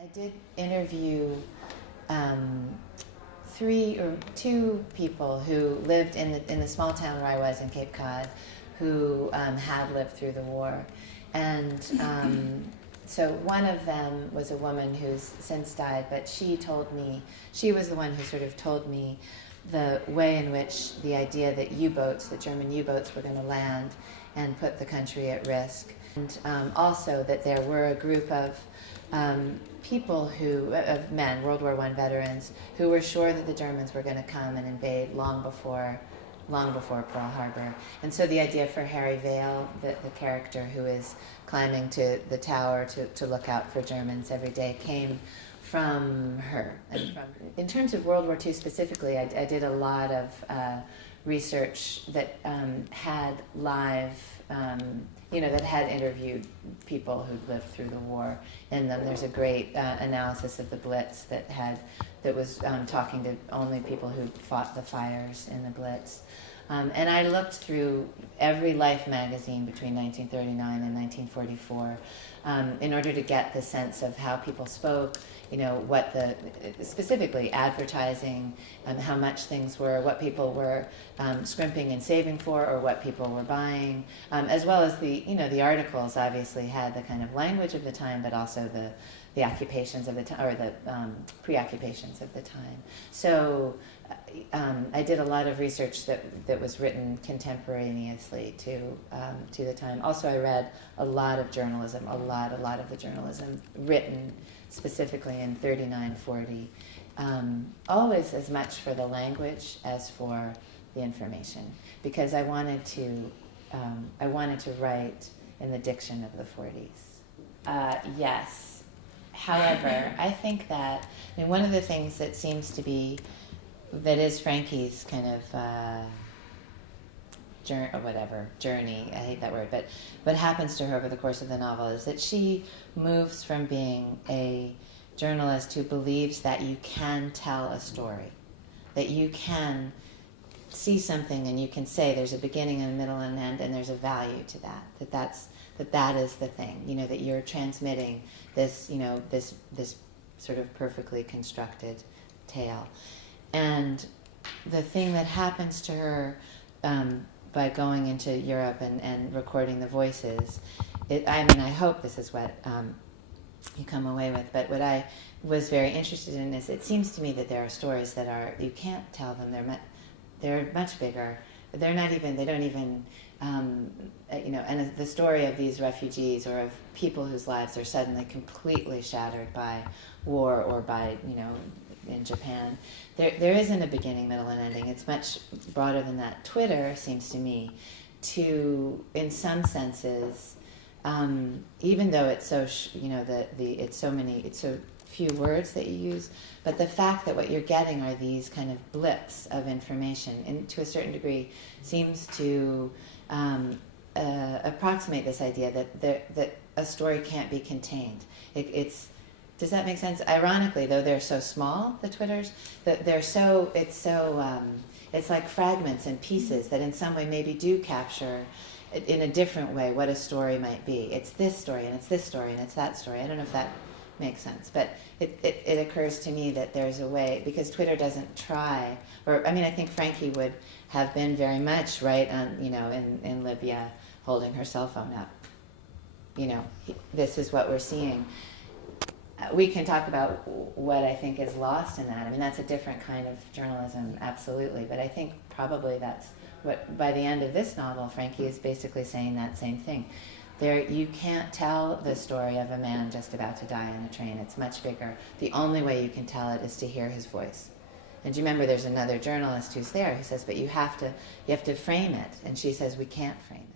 I did interview two people who lived in the small town where I was in Cape Cod, who had lived through the war, and so one of them was a woman who's since died, but she was the one who sort of told me the way in which the idea that the German U-boats were going to land and put the country at risk, and also that there were a group of people of men, World War I veterans, who were sure that the Germans were going to come and invade long before Pearl Harbor. And so the idea for Harry Vale, the character who is climbing to the tower to look out for Germans every day, came from her. In terms of World War II specifically, I did a lot of research that had live, that had interviewed people who'd lived through the war in them. There's a great analysis of the Blitz that was talking to only people who fought the fires in the Blitz. And I looked through every Life magazine between 1939 and 1944 in order to get the sense of how people spoke, specifically advertising, how much things were, what people were scrimping and saving for, or what people were buying, as well as the articles obviously had the kind of language of the time, but also the occupations of the time, or the preoccupations of the time. So I did a lot of research that was written contemporaneously to the time. Also, I read a lot of journalism, a lot of the journalism written specifically in 39, 40, always as much for the language as for the information, because I wanted to write in the diction of the 40s. Yes. However, I think that one of the things that seems to be that is Frankie's kind of journey, I hate that word, but what happens to her over the course of the novel is that she moves from being a journalist who believes that you can tell a story, that you can see something and you can say there's a beginning and a middle and an end, and there's a value to that is the thing, that you're transmitting this sort of perfectly constructed tale. And the thing that happens to her by going into Europe and recording the voices, I hope this is what you come away with, but what I was very interested in is it seems to me that there are stories that you can't tell them, they're much bigger, but they don't even, and the story of these refugees or of people whose lives are suddenly completely shattered by war or by, in Japan, there isn't a beginning, middle, and ending. It's much broader than that. Twitter seems to me to, in some senses, even though it's so it's so few words that you use, but the fact that what you're getting are these kind of blips of information, and to a certain degree, seems to approximate this idea that a story can't be contained. Does that make sense? Ironically, though, they're so small, the Twitters, that it's like fragments and pieces that in some way maybe do capture in a different way what a story might be. It's this story, and it's this story, and it's that story. I don't know if that makes sense, but it occurs to me that there's a way, because Twitter doesn't try, I think Frankie would have been very much right on, in Libya, holding her cell phone up. This is what we're seeing. We can talk about what I think is lost in that. That's a different kind of journalism, absolutely. But I think probably that's what, by the end of this novel, Frankie is basically saying that same thing. You can't tell the story of a man just about to die on a train. It's much bigger. The only way you can tell it is to hear his voice. And do you remember there's another journalist who's there who says, but you have to frame it. And she says, we can't frame it.